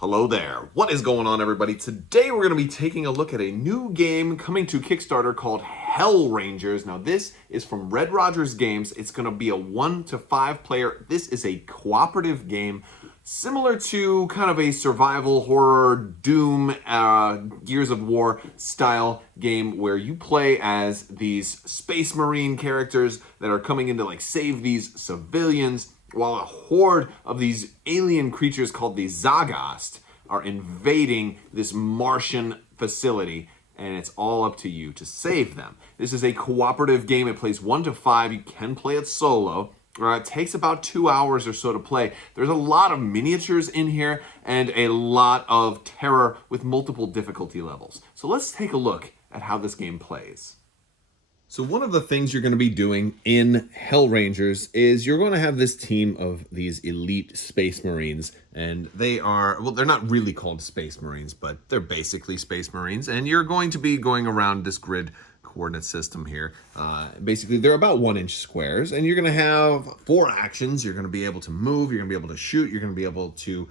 Hello there. What is going on, everybody? Today we're going to be taking a look at a new game coming to Kickstarter called Hell Rangers. Now this is from Red Rogers Games. It's going to be a 1 to 5 player. This is a cooperative game similar to kind of a survival horror Doom Gears of War style game where you play as these space marine characters that are coming in to like save these civilians, while a horde of these alien creatures called the Zagast are invading this Martian facility, and it's all up to you to save them. This is a cooperative game. It plays 1 to 5. You can play it solo. It takes about 2 hours or so to play. There's a lot of miniatures in here and a lot of terror with multiple difficulty levels. So let's take a look at how this game plays. So one of the things you're going to be doing in Hell Rangers is you're going to have this team of these elite space marines, and they're not really called space marines, but they're basically space marines, and you're going to be going around this grid coordinate system here. Basically, they're about 1-inch squares, and you're going to have 4 actions. You're going to be able to move, you're going to be able to shoot, you're going to be able to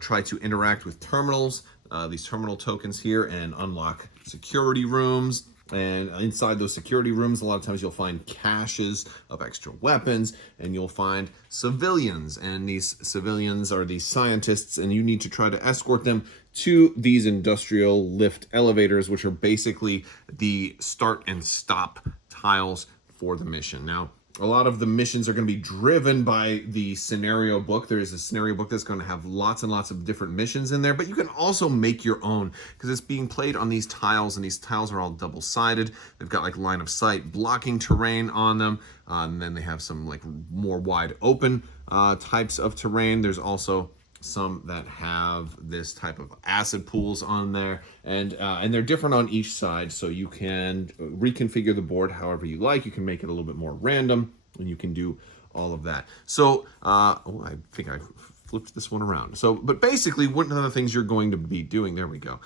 try to interact with terminals, these terminal tokens here, and unlock security rooms. And inside those security rooms, a lot of times you'll find caches of extra weapons, and you'll find civilians. And these civilians are these scientists, and you need to try to escort them to these industrial lift elevators, which are basically the start and stop tiles for the mission. Now, a lot of the missions are going to be driven by the scenario book. There is a scenario book that's going to have lots and lots of different missions in there, but you can also make your own because it's being played on these tiles, and these tiles are all double-sided. They've got like line of sight blocking terrain on them, and then they have some like more wide open types of terrain. There's also some that have this type of acid pools on there, and they're different on each side, so you can reconfigure the board however you like. You can make it a little bit more random, and you can do all of that. So I think I flipped this one around. So, but basically, one of the things you're going to be doing, there we go,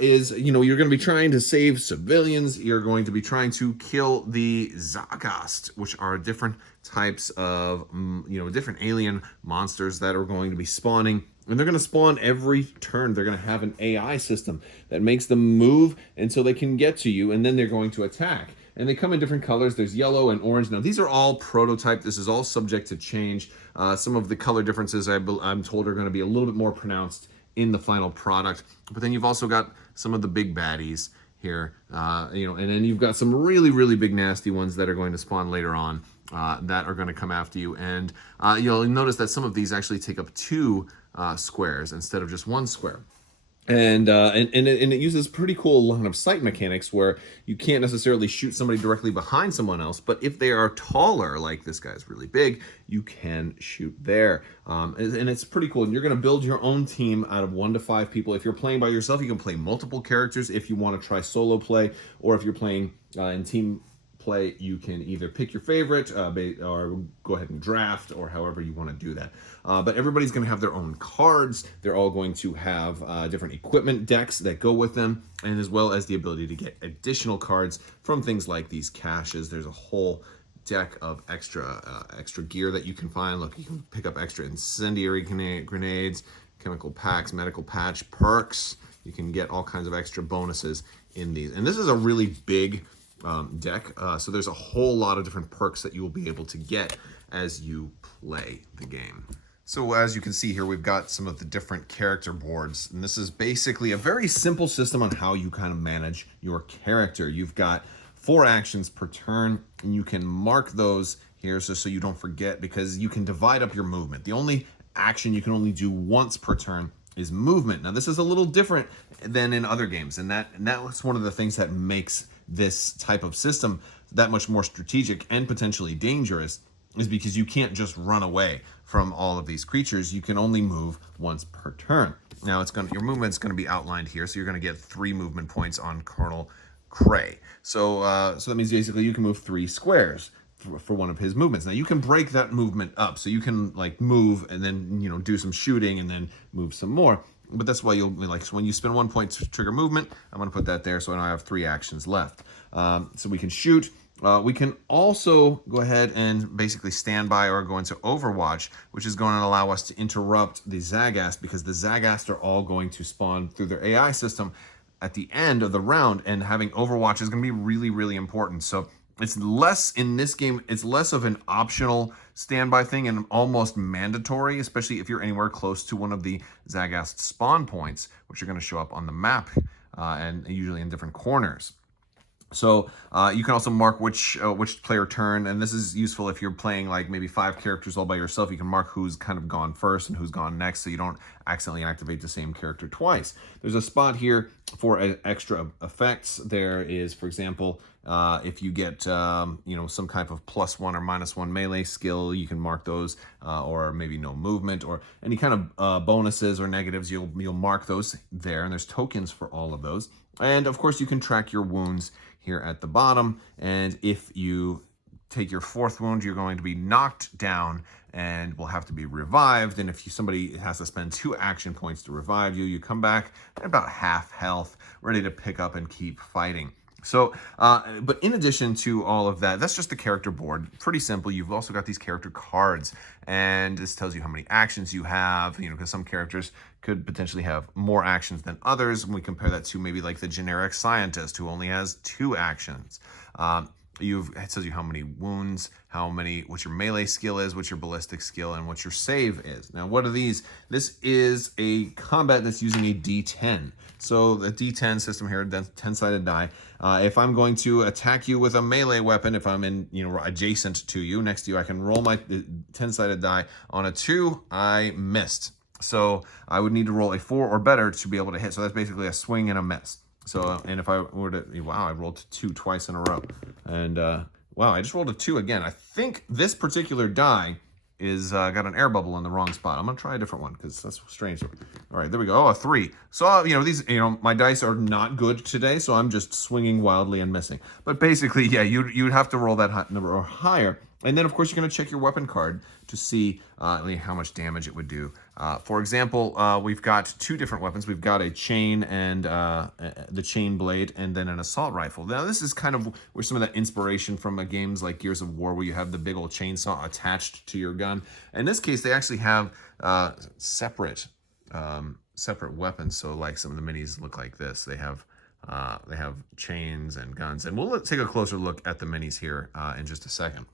is, you're going to be trying to save civilians. You're going to be trying to kill the Zagast, which are different types of, different alien monsters that are going to be spawning. And they're going to spawn every turn. They're going to have an AI system that makes them move until they can get to you, and then they're going to attack. And they come in different colors. There's yellow and orange. Now, these are all prototype. This is all subject to change. Some of the color differences, I'm told, are going to be a little bit more pronounced in the final product. But then you've also got some of the big baddies here, and then you've got some really, really big nasty ones that are going to spawn later on that are going to come after you. And you'll notice that some of these actually take up 2 squares instead of just 1 square. And it uses pretty cool line of sight mechanics where you can't necessarily shoot somebody directly behind someone else, but if they are taller, like this guy's really big, you can shoot there. And it's pretty cool. And you're going to build your own team out of 1 to 5 people. If you're playing by yourself, you can play multiple characters if you want to try solo play, or if you're playing in team play, you can either pick your favorite or go ahead and draft, or however you want to do that. But everybody's going to have their own cards. They're all going to have different equipment decks that go with them, and as well as the ability to get additional cards from things like these caches. There's a whole deck of extra gear that you can find. Look, you can pick up extra incendiary grenades, chemical packs, medical patch, perks. You can get all kinds of extra bonuses in these. And this is a really big deck, so there's a whole lot of different perks that you will be able to get as you play the game. So as you can see here, we've got some of the different character boards, and this is basically a very simple system on how you kind of manage your character. You've got 4 actions per turn, and you can mark those here so you don't forget, because you can divide up your movement. The only action you can only do once per turn is movement. Now this is a little different than in other games, and that's one of the things that makes this type of system that much more strategic and potentially dangerous, is because you can't just run away from all of these creatures. You can only move once per turn. Now your movement's going to be outlined here, so you're going to get 3 movement points on Colonel Cray. So that means basically you can move 3 squares for one of his movements. Now you can break that movement up, so you can like move and then do some shooting and then move some more. But that's why you'll so when you spend 1 point to trigger movement, I'm going to put that there, so now I have 3 actions left. So we can shoot, We can also go ahead and basically stand by or go into Overwatch, which is going to allow us to interrupt the Zagast, because the Zagast are all going to spawn through their AI system at the end of the round, and having Overwatch is going to be really, really important. So it's less in this game, it's less of an optional standby thing and almost mandatory, especially if you're anywhere close to one of the Zagast spawn points, which are going to show up on the map and usually in different corners. So you can also mark which player turn, and this is useful if you're playing like maybe 5 characters all by yourself. You can mark who's kind of gone first and who's gone next, so you don't accidentally activate the same character twice. There's a spot here for extra effects. There is, for example, if you get some type of +1 or -1 melee skill, you can mark those, or maybe no movement or any kind of bonuses or negatives. You'll mark those there, and there's tokens for all of those. And of course, you can track your wounds here at the bottom, and if you take your 4th wound, you're going to be knocked down and will have to be revived. And if somebody has to spend 2 action points to revive you, you come back at about half health, ready to pick up and keep fighting. So, but in addition to all of that, that's just the character board. Pretty simple. You've also got these character cards, and this tells you how many actions you have, because some characters could potentially have more actions than others. And we compare that to maybe like the generic scientist who only has 2 actions. It tells you how many wounds, what your melee skill is, what your ballistic skill, and what your save is. Now, what are these? This is a combat that's using a D10. So the D10 system here, 10-sided die. If I'm going to attack you with a melee weapon, if I'm adjacent to you, next to you, I can roll my 10-sided die. On a 2, I missed. So I would need to roll a 4 or better to be able to hit. So that's basically a swing and a miss. So, and if I were to, wow, I rolled 2 twice in a row. And, wow, I just rolled a 2 again. I think this particular die is got an air bubble in the wrong spot. I'm going to try a different one because that's strange. All right, there we go. Oh, a 3. So, my dice are not good today, so I'm just swinging wildly and missing. But basically, yeah, you'd have to roll that number or higher. And then, of course, you're going to check your weapon card to see how much damage it would do. For example, we've got 2 different weapons. We've got a chain and the chain blade, and then an assault rifle. Now, this is kind of where some of that inspiration from games like Gears of War, where you have the big old chainsaw attached to your gun. In this case, they actually have separate weapons. So, like some of the minis look like this. They have chains and guns, and we'll take a closer look at the minis here in just a second,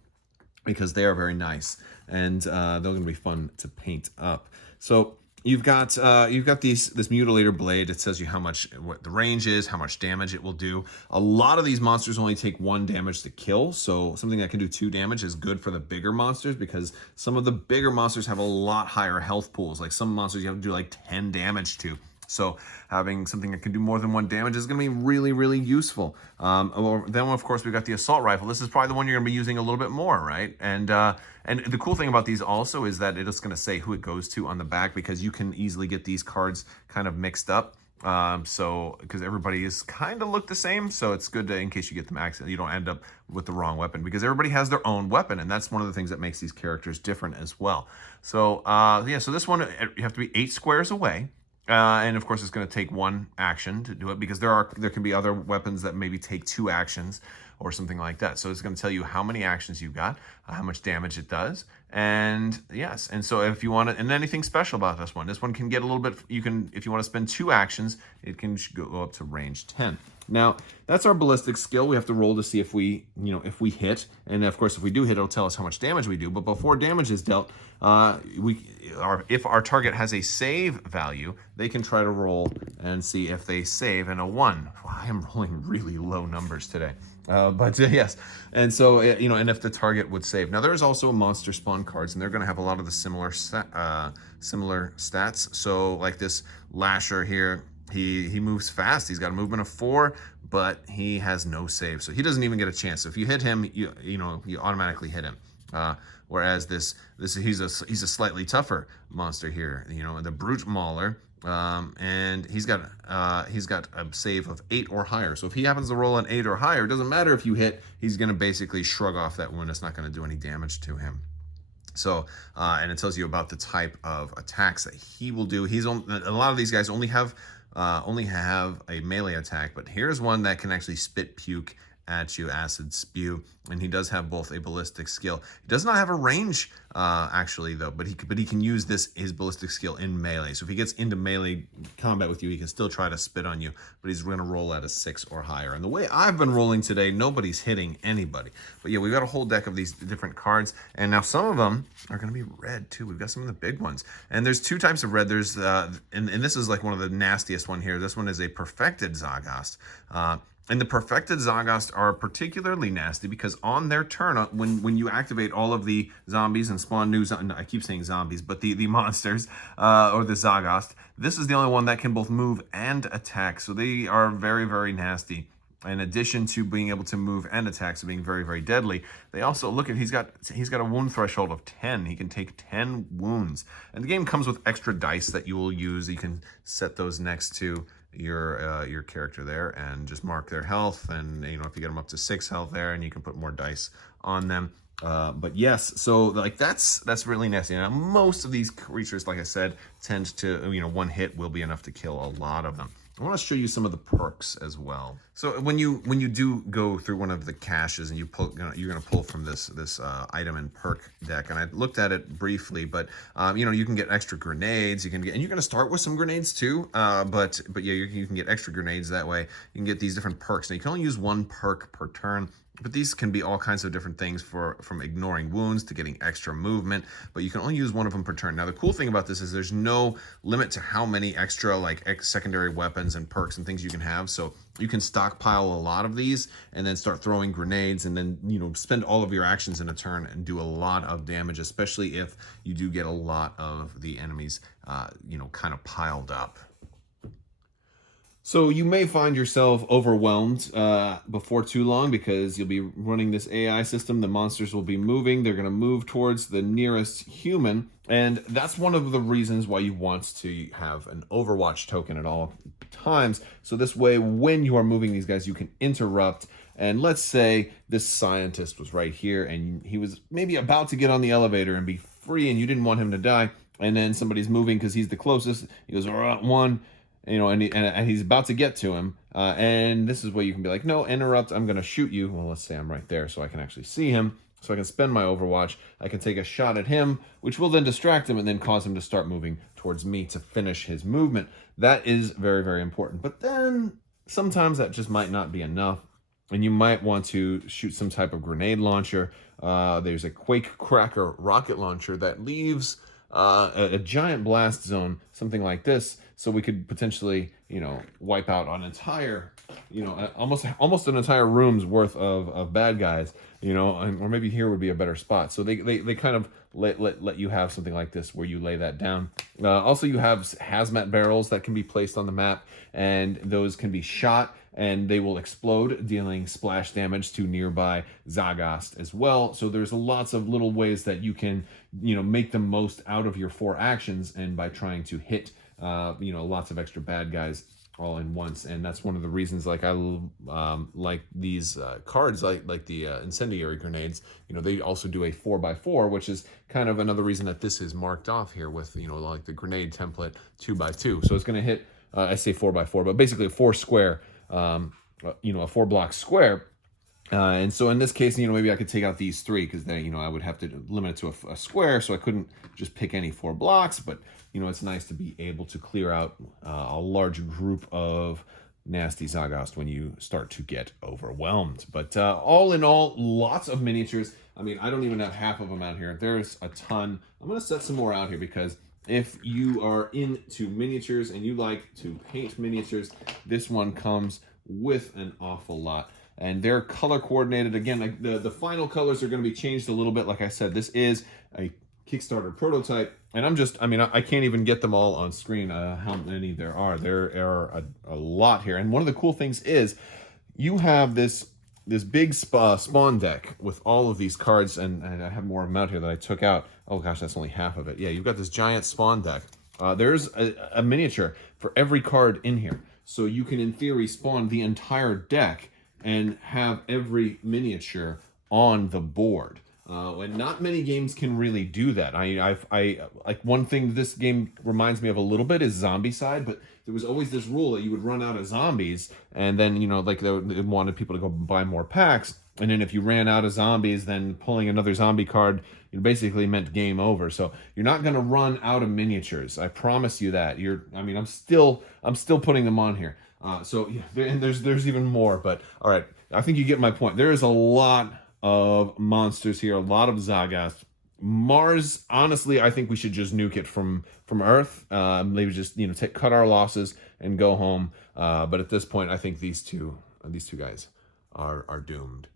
because they are very nice, and they're going to be fun to paint up. So you've got this Mutilator Blade. It tells you what the range is, how much damage it will do. A lot of these monsters only take 1 damage to kill, so something that can do 2 damage is good for the bigger monsters, because some of the bigger monsters have a lot higher health pools. Like some monsters you have to do like 10 damage to. So having something that can do more than 1 damage is going to be really, really useful. Then, of course, we've got the assault rifle. This is probably the one you're going to be using a little bit more, right? And the cool thing about these also is that it's going to say who it goes to on the back, because you can easily get these cards kind of mixed up. Because everybody is kind of look the same, so it's good in case you get them accident, you don't end up with the wrong weapon, because everybody has their own weapon, and that's one of the things that makes these characters different as well. So so this one, you have to be 8 squares away. And of course, it's going to take 1 action to do it, because there can be other weapons that maybe take 2 actions or something like that. So it's going to tell you how many actions you've got, how much damage it does, and yes. And so if you want to, and anything special about this one can get a little bit. If you want to spend 2 actions, it can go up to range 10. Now, that's our ballistic skill. We have to roll to see if we hit. And of course, if we do hit, it'll tell us how much damage we do. But before damage is dealt, if our target has a save value, they can try to roll and see if they save in a 1. Wow, I am rolling really low numbers today. But yes, and so, and if the target would save. Now, there's also monster spawn cards, and they're going to have a lot of the similar stats. So like this Lasher here, he moves fast. He's got a movement of 4, but he has no save, so he doesn't even get a chance. So if you hit him, you automatically hit him. Whereas he's a slightly tougher monster here. The Brute Mauler, and he's got a save of 8 or higher. So if he happens to roll an 8 or higher, it doesn't matter if you hit. He's going to basically shrug off that wound. It's not going to do any damage to him. So, and it tells you about the type of attacks that he will do. A lot of these guys only have a melee attack, but here's one that can actually spit puke at you, acid spew, and he does have both a ballistic skill. He does not have a range, actually, though, but he can use his ballistic skill in melee. So if he gets into melee combat with you, he can still try to spit on you, but he's going to roll at a 6 or higher. And the way I've been rolling today, nobody's hitting anybody. But yeah, we've got a whole deck of these different cards, and now some of them are going to be red too. We've got some of the big ones, and there's 2 types of red. There's and this is like one of the nastiest one here. This one is a perfected Zagast. And the perfected Zagast are particularly nasty because on their turn, when you activate all of the zombies and spawn new, I keep saying zombies, but the monsters, or the Zagast, this is the only one that can both move and attack. So they are very, very nasty. In addition to being able to move and attack, so being very, very deadly, they also, look at, he's got a wound threshold of 10. He can take 10 wounds. And the game comes with extra dice that you will use. You can set those next to your character there and just mark their health, and if you get them up to 6 health there, and you can put more dice on them. But yes, so like that's really nasty. Now most of these creatures, like I said, tend to, one hit will be enough to kill a lot of them. I want to show you some of the perks as well. So when you do go through one of the caches and you pull, you're going to pull from this item and perk deck, and I looked at it briefly, but you can get extra grenades. You can get, and you're going to start with some grenades too. But yeah, you can get extra grenades that way. You can get these different perks. Now you can only use 1 perk per turn. But these can be all kinds of different things, from ignoring wounds to getting extra movement, but you can only use 1 of them per turn. Now, the cool thing about this is there's no limit to how many extra secondary weapons and perks and things you can have. So you can stockpile a lot of these and then start throwing grenades, and then, spend all of your actions in a turn and do a lot of damage, especially if you do get a lot of the enemies, kind of piled up. So you may find yourself overwhelmed before too long, because you'll be running this AI system. The monsters will be moving. They're going to move towards the nearest human. And that's one of the reasons why you want to have an Overwatch token at all times. So this way, when you are moving these guys, you can interrupt. And let's say this scientist was right here, and he was maybe about to get on the elevator and be free, and you didn't want him to die. And then somebody's moving because he's the closest. He goes, all right, 1. And he's about to get to him, and this is where you can be like, no, interrupt, I'm going to shoot you. Well, let's say I'm right there so I can actually see him, so I can spend my Overwatch. I can take a shot at him, which will then distract him and then cause him to start moving towards me to finish his movement. That is very, very important. But then sometimes that just might not be enough, and you might want to shoot some type of grenade launcher. There's a Quake Cracker rocket launcher that leaves a giant blast zone, something like this, so we could potentially, wipe out an entire, almost an entire room's worth of bad guys, or maybe here would be a better spot. So they kind of let you have something like this where you lay that down. Also, you have hazmat barrels that can be placed on the map, and those can be shot, and they will explode, dealing splash damage to nearby Zagast as well. So there's lots of little ways that you can, make the most out of your 4 actions, and by trying to hit, lots of extra bad guys all in once. And that's one of the reasons, I like these cards, like the incendiary grenades. They also do a 4x4, which is kind of another reason that this is marked off here with, like the grenade template 2x2. So it's going to hit, I say 4x4, but basically a 4 square. A 4 block square. And so in this case, maybe I could take out these 3, because then, I would have to limit it to a square, so I couldn't just pick any 4 blocks. But, it's nice to be able to clear out a large group of nasty Zagast when you start to get overwhelmed. But all in all, lots of miniatures. I mean, I don't even have half of them out here. There's a ton. I'm going to set some more out here, because if you are into miniatures and you like to paint miniatures, this one comes with an awful lot. And they're color coordinated. Again, the final colors are going to be changed a little bit. Like I said, this is a Kickstarter prototype. And I can't even get them all on screen, how many there are. There are a lot here. And one of the cool things is you have this big spawn deck with all of these cards, and I have more of them out here that I took out. Oh gosh, that's only half of it. Yeah, you've got this giant spawn deck. There's a miniature for every card in here. So you can, in theory, spawn the entire deck and have every miniature on the board. And not many games can really do that. I like one thing this game reminds me of a little bit is Zombicide, but there was always this rule that you would run out of zombies, and then like they wanted people to go buy more packs, and then if you ran out of zombies, then pulling another zombie card it basically meant game over. So you're not going to run out of miniatures. I promise you that. I'm still putting them on here. So yeah, and there's even more, but all right, I think you get my point. There is a lot of monsters here, a lot of Zagas. Mars, honestly, I think we should just nuke it from Earth. Maybe just cut our losses and go home. But at this point, I think these two guys are doomed.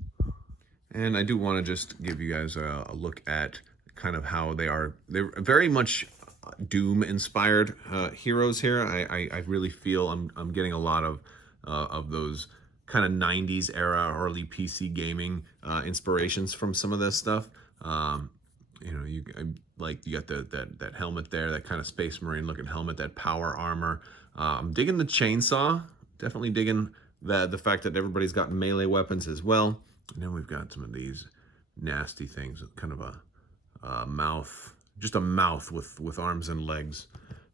And I do want to just give you guys a look at kind of how they're very much Doom-inspired heroes here. I really feel I'm getting a lot of those kind of 90s era, early PC gaming inspirations from some of this stuff. You got that helmet there, that kind of Space Marine looking helmet, that power armor. I'm digging the chainsaw. Definitely digging the fact that everybody's got melee weapons as well. And then we've got some of these nasty things, kind of a mouth, just a mouth with arms and legs.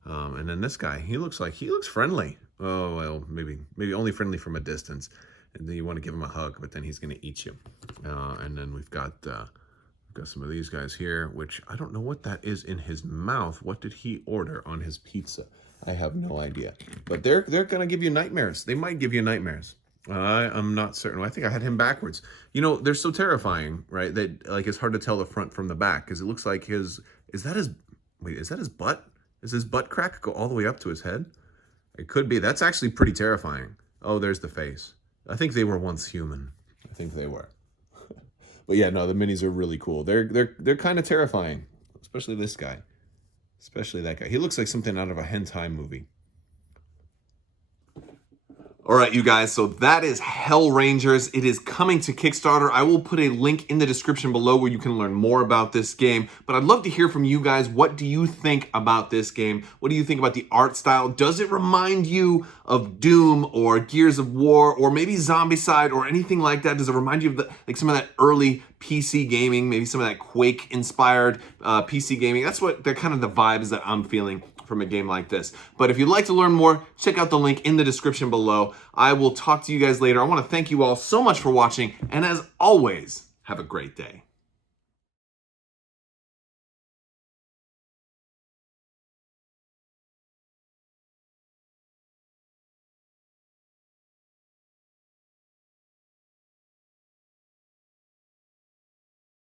And then this guy, he looks friendly. Oh, well, maybe only friendly from a distance. And then you want to give him a hug, but then he's going to eat you. And then we've got some of these guys here, which I don't know what that is in his mouth. What did he order on his pizza? I have no idea. But they're going to give you nightmares. They might give you nightmares. I'm not certain. I think I had him backwards. They're so terrifying, right? That it's hard to tell the front from the back because it looks like is that his butt? Does his butt crack go all the way up to his head? It could be. That's actually pretty terrifying. Oh, there's the face. I think they were once human. I think they were. But yeah, no, the minis are really cool. They're kind of terrifying, especially this guy. Especially that guy. He looks like something out of a hentai movie. All right, you guys, so that is Hell Rangers. It is coming to Kickstarter. I will put a link in the description below where you can learn more about this game. But I'd love to hear from you guys. What do you think about this game? What do you think about the art style? Does it remind you of Doom or Gears of War or maybe Zombicide or anything like that? Does it remind you of some of that early PC gaming, maybe some of that Quake-inspired PC gaming? They're kind of the vibes that I'm feeling from a game like this. But if you'd like to learn more, check out the link in the description below. I will talk to you guys later. I want to thank you all so much for watching, and as always, have a great day.